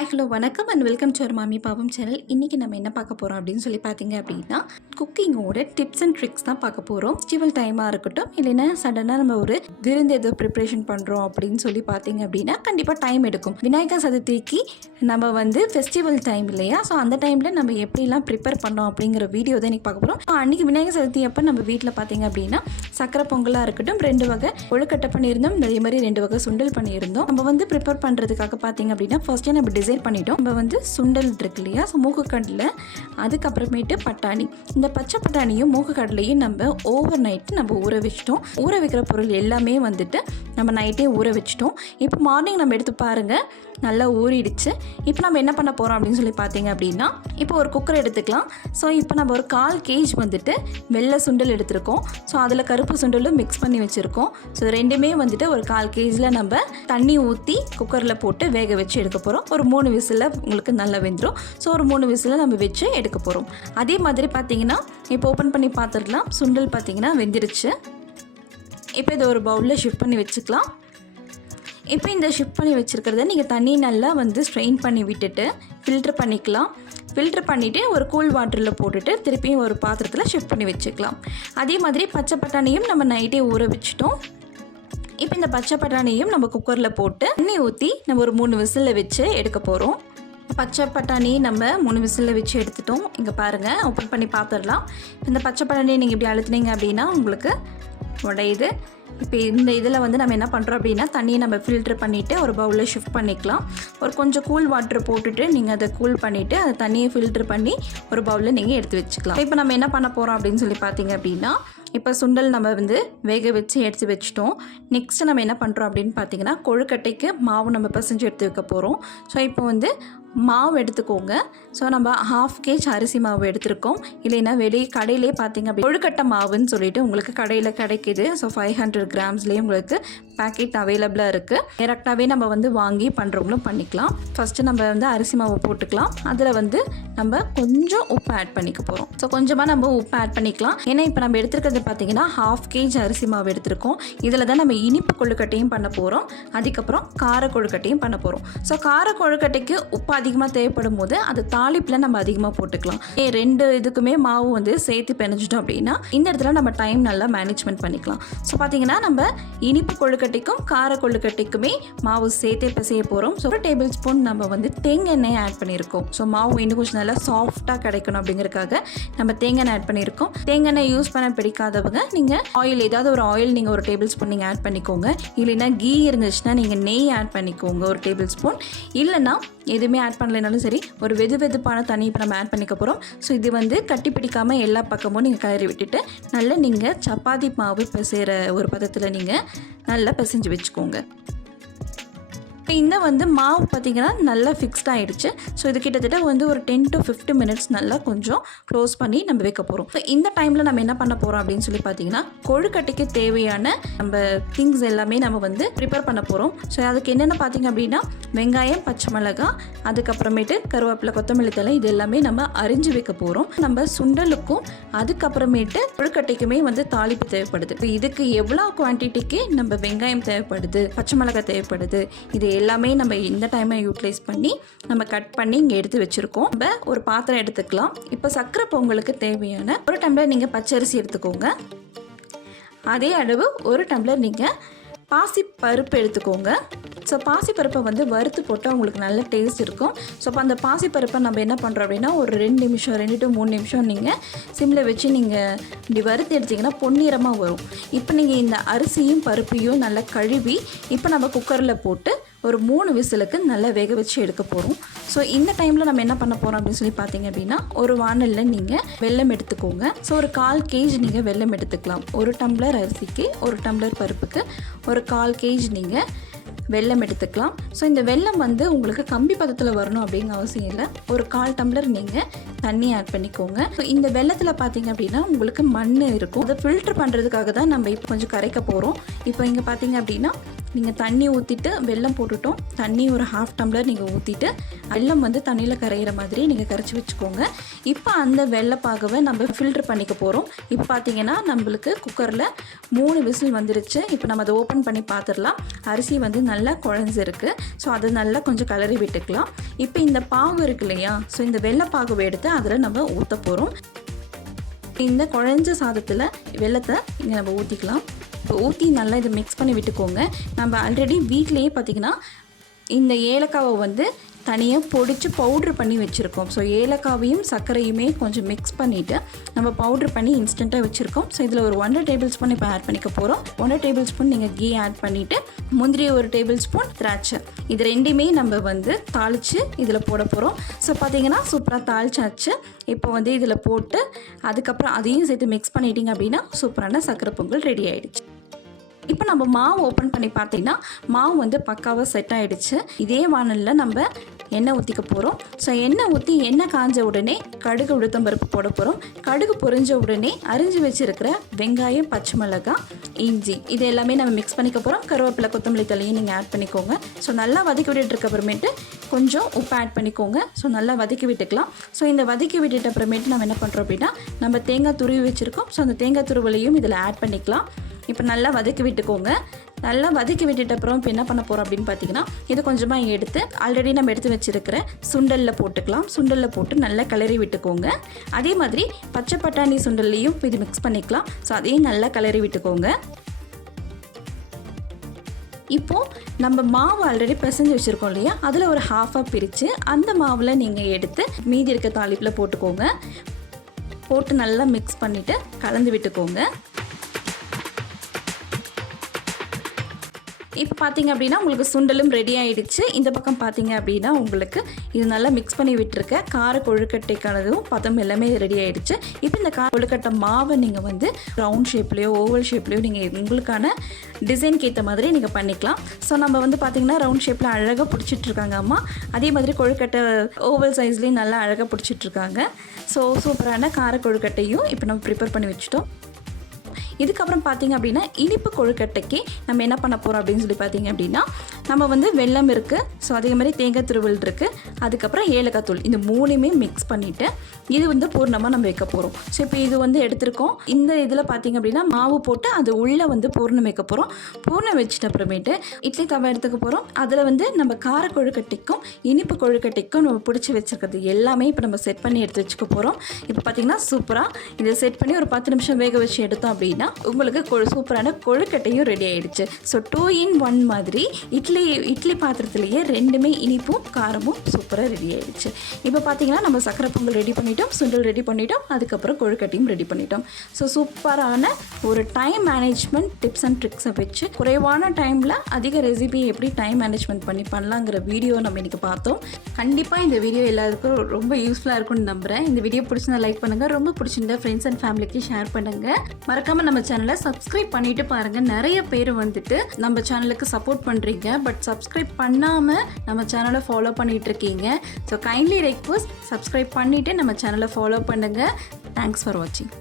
Hi hello வணக்கம் and welcome to our மாமி பாவம் சேனல். இன்றைக்கி நம்ம என்ன பார்க்க போகிறோம் அப்படின்னு சொல்லி பார்த்தீங்க அப்படின்னா குக்கிங்கோட டிப்ஸ் அண்ட் ட்ரிக்ஸ் தான் பார்க்க போகிறோம். ஃபெஸ்டிவல் டைமாக இருக்கட்டும், இல்லைன்னா சடனாக நம்ம ஒரு விருந்து ஏதோ ப்ரிப்ரேஷன் பண்ணுறோம் அப்படின்னு சொல்லி பார்த்தீங்க அப்படின்னா கண்டிப்பாக டைம் எடுக்கும். விநாயகர் சதுர்த்திக்கு நம்ம ஃபெஸ்டிவல் டைம் இல்லையா, ஸோ அந்த டைமில் நம்ம எப்படிலாம் ப்ரிப்பேர் பண்ணோம் அப்படிங்கிற வீடியோ தான் இன்றைக்கி பார்க்க போகிறோம். அன்றைக்கி விநாயகர் சதுர்த்தி அப்போ நம்ம வீட்டில் பார்த்தீங்க அப்படின்னா சக்கரை பொங்கலாக இருக்கட்டும், 2 வகை கொழுக்கட்டை பண்ணியிருந்தோம், அதே மாதிரி 2 வகை சுண்டல் பண்ணியிருந்தோம். நம்ம ப்ரிப்பேர் பண்ணுறதுக்காக பார்த்தீங்க அப்படின்னா ஃபர்ஸ்ட்டே நம்ம டிசைட் பண்ணிட்டோம். நம்ம சுண்டல் இருக்கு இல்லையா, ஸோ மூக்குக்கடலை, அதுக்கப்புறமேட்டு பட்டாணி. இந்த பச்சை பட்டாணியும் மூக்குக்கடலையும் நம்ம ஓவர் நைட்டு நம்ம ஊற வச்சிட்டோம். ஊற வைக்கிற பொருள் எல்லாமே நம்ம நைட்டே ஊற வச்சிட்டோம். இப்போ மார்னிங் நம்ம எடுத்து பாருங்கள், நல்லா ஊறிடுச்சு. இப்போ நம்ம என்ன பண்ண போகிறோம் அப்படின்னு சொல்லி பார்த்தீங்க அப்படின்னா, இப்போ ஒரு குக்கர் எடுத்துக்கலாம். ஸோ இப்போ நம்ம ஒரு 1/4 கேஜ் வெள்ளை சுண்டல் எடுத்திருக்கோம். ஸோ அதில் கருப்பு சுண்டலும் மிக்ஸ் பண்ணி வச்சுருக்கோம். ஸோ ரெண்டுமே ஒரு 1/4 கேஜில் நம்ம தண்ணி ஊற்றி குக்கரில் போட்டு வேக வச்சு எடுக்க போகிறோம். ஒரு 3 விசிலில் உங்களுக்கு நல்லா வெந்துடும். ஸோ ஒரு 3 விசிலில் நம்ம வச்சு எடுக்க போகிறோம். அதே மாதிரி பார்த்தீங்கன்னா இப்போ ஓப்பன் பண்ணி பார்த்துடலாம். சுண்டல் பார்த்தீங்கன்னா வெந்துடுச்சு. இப்போ இதை ஒரு பவுலில் ஷிஃப்ட் பண்ணி வச்சுக்கலாம். இப்போ இந்த ஷிஃப்ட் பண்ணி வச்சுருக்கிறத நீங்கள் தண்ணி நல்லா ஸ்ட்ரெயின் பண்ணி விட்டுட்டு ஃபில்ட்ரு பண்ணிக்கலாம். ஃபில்ட்ரு பண்ணிவிட்டு ஒரு கூல் வாட்டரில் போட்டுட்டு திருப்பியும் ஒரு பாத்திரத்தில் ஷிஃப்ட் பண்ணி வச்சுக்கலாம். அதே மாதிரி பச்சை பட்டாணியும் நம்ம நைட்டே ஊற வச்சுட்டோம். இப்போ இந்த பச்சை பட்டாணியும் நம்ம குக்கரில் போட்டு தண்ணி ஊற்றி நம்ம ஒரு 3 விசிலில் வச்சு எடுக்க போகிறோம். பச்சை பட்டாணி நம்ம 3 விசிலில் வச்சு எடுத்துட்டோம். இங்கே பாருங்கள், ஓப்பன் பண்ணி பார்த்துடலாம். இந்த பச்சை பட்டாணியை நீங்கள் இப்படி அழுத்துனீங்க அப்படின்னா உங்களுக்கு உடையுது. இப்போ இந்த இதில் நம்ம என்ன பண்ணுறோம் அப்படின்னா தண்ணியை நம்ம ஃபில்ட்ரு பண்ணிவிட்டு ஒரு பவுலில் ஷிஃப்ட் பண்ணிக்கலாம். ஒரு கொஞ்சம் கூல் வாட்டர் போட்டுட்டு நீங்கள் அதை கூல் பண்ணிவிட்டு அந்த தண்ணியை ஃபில்ட்ரு பண்ணி ஒரு பவுலில் நீங்கள் எடுத்து வச்சுக்கலாம். இப்போ நம்ம என்ன பண்ண போகிறோம் அப்படின்னு சொல்லி பார்த்தீங்க அப்படின்னா, இப்போ சுண்டல் நம்ம வேக வச்சு எடுத்து வச்சிட்டோம். நெக்ஸ்ட்டு நம்ம என்ன பண்ணுறோம் அப்படின்னு பார்த்தீங்கன்னா, கொழுக்கட்டைக்கு மாவு நம்ம பிசைஞ்சு எடுத்து வைக்க போகிறோம். ஸோ இப்போ மாவு எடுத்துக்கோங்க. ஸோ நம்ம 1/2 கேஜ் அரிசி மாவு எடுத்துருக்கோம். இல்லைன்னா வெளியே கடையிலே பார்த்தீங்க அப்படி கொழுக்கட்டை மாவுன்னு சொல்லிட்டு உங்களுக்கு கடையில் கிடைக்கிது. ஸோ 500 கிராம்ஸ்லேயே உங்களுக்கு பேக்கெட் அவைலபிளாக இருக்குது. டேரெக்டாகவே நம்ம வாங்கி பண்ணுறவங்களும் பண்ணிக்கலாம். ஃபஸ்ட்டு நம்ம அரிசி மாவு போட்டுக்கலாம். அதில் நம்ம கொஞ்சம் உப்பு ஆட் பண்ணிக்க போகிறோம். ஸோ கொஞ்சமாக நம்ம உப்பு ஆட் பண்ணிக்கலாம். ஏன்னா இப்போ நம்ம எடுத்துருக்கிறது பார்த்தீங்கன்னா 1/2 கேஜ் அரிசி மாவு எடுத்துருக்கோம். இதில் தான் நம்ம இனிப்பு கொழுக்கட்டையும் பண்ண போகிறோம், அதுக்கப்புறம் கார கொழுக்கட்டையும் பண்ண போகிறோம். ஸோ கார கொழுக்கட்டைக்கு உப்பு அதிகமாக தேவைப்படும் போது அது தாளிப்பில் நம்ம அதிகமாக போட்டுக்கலாம். 2 இதுக்குமே மாவு சேர்த்து பிணைஞ்சிட்டோம் அப்படின்னா இந்த இடத்துல நம்ம டைம் நல்லா மேனேஜ்மெண்ட் பண்ணிக்கலாம். ஸோ பார்த்தீங்கன்னா நம்ம இனிப்பு கொழுக்கட்டைக்கும் கார கொழுக்கட்டைக்குமே மாவு சேர்த்தே பிசைய போகிறோம். ஸோ 1 டேபிள் ஸ்பூன் நம்ம தேங்காய் எண்ணெய் ஆட் பண்ணியிருக்கோம். ஸோ மாவு இன்னும் கொஞ்சம் நல்லா சாஃப்டாக கிடைக்கணும் அப்படிங்கிறதுக்காக நம்ம தேங்காய் எண்ணெய் ஆட் பண்ணியிருக்கோம். தேங்காய் எண்ணெய் யூஸ் பண்ண பிடிக்காதவங்க நீங்கள் ஆயில், ஏதாவது ஒரு ஆயில் நீங்கள் 1 டேபிள் ஸ்பூன் நீங்கள் ஆட் பண்ணிக்கோங்க. இல்லைன்னா கீ இருந்துச்சுன்னா நீங்கள் நெய் ஆட் பண்ணிக்கோங்க 1 டேபிள் ஸ்பூன். இல்லைன்னா எதுவுமே ஆட் பண்ணலைனாலும் சரி, ஒரு வெதுப்பான தண்ணி இப்போ நம்ம ஆட் பண்ணிக்க போகிறோம். ஸோ இது கட்டி பிடிக்காமல் எல்லா பக்கமும் நீங்கள் கலரி விட்டுட்டு நல்லா நீங்கள் சப்பாத்தி மாவு பிசைகிற ஒரு பதத்தில் நீங்கள் நல்லா பிசைஞ்சு வச்சுக்கோங்க. இந்த மாவு பார்த்திங்கன்னா நல்லா ஃபிக்ஸ்ட் ஆகிடுச்சு. ஸோ இது கிட்டத்தட்ட ஒரு 10 to 15 மினிட்ஸ் நல்லா கொஞ்சம் க்ளோஸ் பண்ணி நம்ம வைக்க போகிறோம். ஸோ இந்த டைமில் நம்ம என்ன பண்ண போகிறோம் அப்படின்னு சொல்லி பார்த்தீங்கன்னா, கொழுக்கட்டைக்கு தேவையான நம்ம திங்ஸ் எல்லாமே நம்ம ப்ரிப்பேர் பண்ண போகிறோம். ஸோ அதுக்கு என்னென்ன பார்த்தீங்க அப்படின்னா, வெங்காயம், பச்சை மிளகாய், அதுக்கப்புறமேட்டு கருவேப்பிலை, கொத்தமல்லி தழை, இது எல்லாமே நம்ம அரிஞ்சு வைக்க போகிறோம். நம்ம சுண்டலுக்கும் அதுக்கப்புறமேட்டு கொழுக்கட்டைக்குமே தாளிப்பு தேவைப்படுது. இப்போ இதுக்கு எவ்வளோ குவான்டிட்டிக்கு நம்ம வெங்காயம் தேவைப்படுது, பச்சை மிளகாய் தேவைப்படுது, இது எல்லாமே நம்ம இந்த டைமை யூட்டிலைஸ் பண்ணி நம்ம கட் பண்ணி இங்கே எடுத்து வச்சுருக்கோம். நம்ம ஒரு பாத்திரம் எடுத்துக்கலாம். இப்போ சக்கரை பொங்கலுக்கு தேவையான 1 டம்ளர் நீங்கள் பச்சரிசி எடுத்துக்கோங்க. அதே அளவு 1 டம்ளர் நீங்கள் பாசி பருப்பு எடுத்துக்கோங்க. ஸோ பாசிப்பருப்பை வறுத்து போட்டால் உங்களுக்கு நல்ல டேஸ்ட் இருக்கும். ஸோ அப்போ அந்த பாசிப்பருப்பை நம்ம என்ன பண்ணுறோம் அப்படின்னா ஒரு 2 நிமிஷம் 2 to 3 நிமிஷம் நீங்கள் சிம்மில் வச்சு நீங்கள் இப்படி வறுத்து எடுத்திங்கன்னா பொன்னிறமாக வரும். இப்போ நீங்கள் இந்த அரிசியும் பருப்பையும் நல்லா கழுவி இப்போ நம்ம குக்கரில் போட்டு ஒரு 3 விசிலுக்கு நல்லா வேக வச்சு எடுக்க போகிறோம். ஸோ இந்த டைமில் நம்ம என்ன பண்ண போகிறோம் அப்படின்னு சொல்லி பார்த்தீங்க அப்படின்னா, ஒரு வானலில் நீங்கள் வெல்லம் எடுத்துக்கோங்க. ஸோ ஒரு 1/4 கேஜ் நீங்கள் வெல்லம் எடுத்துக்கலாம். 1 டம்ளர் அரிசிக்கு 1 டம்ளர் பருப்புக்கு ஒரு 1/4 கேஜ் நீங்கள் வெல்லம் எடுத்துக்கலாம். ஸோ இந்த வெல்லம் உங்களுக்கு கம்பி பதத்தில் வரணும் அப்படிங்கிற அவசியம் இல்லை. ஒரு 1/4 டம்ளர் நீங்கள் தண்ணி ஆட் பண்ணிக்கோங்க. ஸோ இந்த வெல்லத்தில் பார்த்தீங்க அப்படின்னா உங்களுக்கு மண் இருக்கும். அதை ஃபில்ட்ரு பண்ணுறதுக்காக தான் நம்ம இப்போ கொஞ்சம் கரைக்க போகிறோம். இப்போ இங்கே பார்த்தீங்க அப்படின்னா நீங்கள் தண்ணி ஊற்றிட்டு வெல்லம் போட்டுட்டோம். தண்ணி ஒரு 1/2 டம்ளர் நீங்கள் ஊற்றிட்டு வெல்லம் வந்து தண்ணியில் கரையிற மாதிரி நீங்கள் கரைச்சி வச்சுக்கோங்க. இப்போ அந்த வெள்ளைப்பாகவை நம்ம ஃபில்ட்ரு பண்ணிக்க போகிறோம். இப்போ பார்த்தீங்கன்னா நம்மளுக்கு குக்கரில் 3 விசில் வந்துருச்சு. இப்போ நம்ம அதை ஓப்பன் பண்ணி பார்த்துடலாம். அரிசி வந்து நல்லா குழஞ்சிருக்கு. ஸோ அதை நல்லா கொஞ்சம் கிளறி விட்டுக்கலாம். இப்போ இந்த பாகு இருக்கு இல்லையா, ஸோ இந்த வெள்ளைப்பாகவை எடுத்து அதில் நம்ம ஊற்ற போகிறோம். இந்த குழஞ்ச சாதத்தில் வெல்லத்தை இங்கே நம்ம ஊற்றிக்கலாம். இப்போ ஊற்றி நல்லா இதை மிக்ஸ் பண்ணி விட்டுக்கோங்க. நம்ம ஆல்ரெடி வீட்டிலையே பார்த்திங்கன்னா இந்த ஏலக்காவை வந்து தனியாக பொடிச்சு பவுட்ரு பண்ணி வச்சுருக்கோம். ஸோ ஏலக்காவையும் சர்க்கரையுமே கொஞ்சம் மிக்ஸ் பண்ணிவிட்டு நம்ம பவுட்ரு பண்ணி இன்ஸ்டண்ட்டாக வச்சுருக்கோம். ஸோ இதில் ஒரு 1.5 டேபிள் ஸ்பூன் இப்போ ஆட் பண்ணிக்க போகிறோம். 1.5 டேபிள் ஸ்பூன் நீங்கள் கீ ஆட் பண்ணிவிட்டு முந்திரி 1 டேபிள் ஸ்பூன், திராட்சை இது ரெண்டுமே நம்ம வந்து தாளித்து இதில் போட போகிறோம். ஸோ பார்த்திங்கன்னா சூப்பராக தாளிச்சாச்சு. இப்போ வந்து இதில் போட்டு அதுக்கப்புறம் அதையும் சேர்த்து மிக்ஸ் பண்ணிட்டீங்க அப்படின்னா சூப்பரான சக்கரை பொங்கல் ரெடி ஆகிடுச்சு. இப்போ நம்ம மாவு ஓப்பன் பண்ணி பார்த்தீங்கன்னா மாவு வந்து பக்காவாக செட் ஆகிடுச்சு. இதே வானலில் நம்ம எண்ணெய் ஊற்றிக்க போகிறோம். ஸோ எண்ணெய் ஊற்றி எண்ணெய் காஞ்ச உடனே கடுகு உளுத்தம்பருப்பு போட போகிறோம். கடுகு பொரிஞ்ச உடனே அரிஞ்சு வச்சுருக்கிற வெங்காயம், பச்சை மிளகாய், இஞ்சி இது எல்லாமே நம்ம மிக்ஸ் பண்ணிக்க போகிறோம். கருவேப்பிலை, கொத்தமல்லி தலையும் நீங்கள் ஆட் பண்ணிக்கோங்க. ஸோ நல்லா வதக்கி விட்டுட்டு அப்புறமேட்டு கொஞ்சம் உப்பு ஆட் பண்ணிக்கோங்க. ஸோ நல்லா வதக்கி விட்டுக்கலாம். ஸோ இந்த வதக்கி விட்டுட்டு அப்புறமேட்டு நம்ம என்ன பண்ணுறோம் அப்படின்னா நம்ம தேங்காய் துருவி வச்சுருக்கோம். ஸோ அந்த தேங்காய் துருவலையும் இதில் ஆட் பண்ணிக்கலாம். இப்போ நல்லா வதக்கி விட்டுக்கோங்க. நல்லா வதக்கி விட்டுட்ட அப்புறம் இப்போ என்ன பண்ண போகிறோம் அப்படின்னு பார்த்தீங்கன்னா இது கொஞ்சமாக எடுத்து ஆல்ரெடி நம்ம எடுத்து வச்சுருக்கிற சுண்டலில் போட்டுக்கலாம். சுண்டலில் போட்டு நல்லா கிளறி விட்டுக்கோங்க. அதே மாதிரி பச்சை பட்டாணி சுண்டல்லையும் இது மிக்ஸ் பண்ணிக்கலாம். ஸோ அதையும் நல்லா கிளறி விட்டுக்கோங்க. இப்போது நம்ம மாவு ஆல்ரெடி பிசைஞ்சு வச்சுருக்கோம் இல்லையா, அதில் ஒரு ஹாஃபாக பிரித்து அந்த மாவில் நீங்கள் எடுத்து மீதி இருக்க தாளிப்பில் போட்டுக்கோங்க. போட்டு நல்லா மிக்ஸ் பண்ணிவிட்டு கலந்து விட்டுக்கோங்க. இப்போ பார்த்தீங்க அப்படின்னா உங்களுக்கு சுண்டலும் ரெடி ஆகிடுச்சு. இந்த பக்கம் பார்த்தீங்க அப்படின்னா உங்களுக்கு இது நல்லா மிக்ஸ் பண்ணி விட்டுருக்க கார கொழுக்கட்டைக்கானதும் பதம் எல்லாமே ரெடி ஆகிடுச்சு. இப்போ இந்த கார கொழுக்கட்டை மாவை நீங்கள் வந்து ரவுண்ட் ஷேப்லேயோ ஓவல் ஷேப்லேயோ நீங்கள் உங்களுக்கான டிசைனுக்கு ஏற்ற மாதிரி நீங்கள் பண்ணிக்கலாம். ஸோ நம்ம வந்து பார்த்திங்கன்னா ரவுண்ட் ஷேப்பில் அழகாக பிடிச்சிட்ருக்காங்க அம்மா. அதே மாதிரி கொழுக்கட்டை ஓவல் சைஸ்லேயும் நல்லா அழகாக பிடிச்சிட்ருக்காங்க. ஸோ சூப்பரான கார கொழுக்கட்டையும் இப்போ நம்ம ப்ரிப்பேர் பண்ணி வச்சுட்டோம். இதுக்கப்புறம் பார்த்திங்க அப்படின்னா இனிப்பு கொழுக்கட்டைக்கு நம்ம என்ன பண்ண போகிறோம் அப்படின்னு சொல்லி பார்த்திங்க அப்படின்னா நம்ம வந்து வெல்லம் இருக்குது. ஸோ அதே மாதிரி தேங்காய் துருவல் இருக்குது. அதுக்கப்புறம் ஏலக்காய் தூள் இந்த 3மே மிக்ஸ் பண்ணிவிட்டு இது வந்து பூர்ணமாக நம்ம வைக்க போகிறோம். ஸோ இப்போ இது வந்து எடுத்திருக்கோம். இந்த இதில் பார்த்திங்க அப்படின்னா மாவு போட்டு அது உள்ளே வந்து பூர்ணம் வைக்க போகிறோம். பூர்ணம் வச்சுட்டு அப்புறமேட்டு இட்லி தவா எடுத்துக்க போகிறோம். அதில் வந்து நம்ம கார கொழுக்கட்டைக்கும் இனிப்பு கொழுக்கட்டைக்கும் நம்ம பிடிச்சி வச்சுருக்கிறது எல்லாமே இப்போ நம்ம செட் பண்ணி எடுத்து வச்சுக்க போகிறோம். இப்போ பார்த்திங்கன்னா சூப்பராக இதை செட் பண்ணி ஒரு 10 நிமிஷம் வேக வச்சு எடுத்தோம் அப்படின்னா உங்களுக்கு சூப்பரான கொழுக்கட்டையும் ரெடி ஆகிடுச்சு. ஸோ 2 in 1 மாதிரி இட்லி பாத்திரத்துலேயே ரெண்டுமே இனிப்பும் காரமும் சூப்பராக ரெடி ஆகிடுச்சு. இப்போ பார்த்தீங்கன்னா நம்ம சக்கரை பொங்கல் ரெடி பண்ணிட்டோம், சுண்டல் ரெடி பண்ணிட்டோம், அதுக்கப்புறம் கொழுக்கட்டையும் ரெடி பண்ணிட்டோம். ஸோ சூப்பரான ஒரு டைம் மேனேஜ்மெண்ட் டிப்ஸ் அண்ட் ட்ரிக்ஸை வச்சு குறைவான டைமில் அதிக ரெசிபி எப்படி டைம் மேனேஜ்மெண்ட் பண்ணலாங்கிற வீடியோ நம்ம இன்றைக்கி பார்த்தோம். கண்டிப்பாக இந்த வீடியோ எல்லாருக்கும் ரொம்ப யூஸ்ஃபுல்லாக இருக்கும்னு நம்புகிறேன். இந்த வீடியோ பிடிச்சிருந்தா லைக் பண்ணுங்கள், ரொம்ப பிடிச்சிருந்தா ஃப்ரெண்ட்ஸ் அண்ட் ஃபேமிலிக்கு ஷேர் பண்ணுங்கள். மறக்காமல் நம்ம சேனலை சப்ஸ்கிரைப் பண்ணிவிட்டு பாருங்கள். நிறைய பேர் வந்துட்டு நம்ம சேனலுக்கு சப்போர்ட் பண்ணுறீங்க, பட் சப்ஸ்கிரைப் பண்ணாமல் நம்ம சேனலை ஃபாலோ பண்ணிகிட்டு இருக்கீங்க. ஸோ கைண்ட்லி ரெக்வஸ்ட் சப்ஸ்கிரைப் பண்ணிவிட்டு நம்ம சேனலை ஃபாலோ பண்ணுங்கள். தேங்க்ஸ் ஃபார் வாட்சிங்.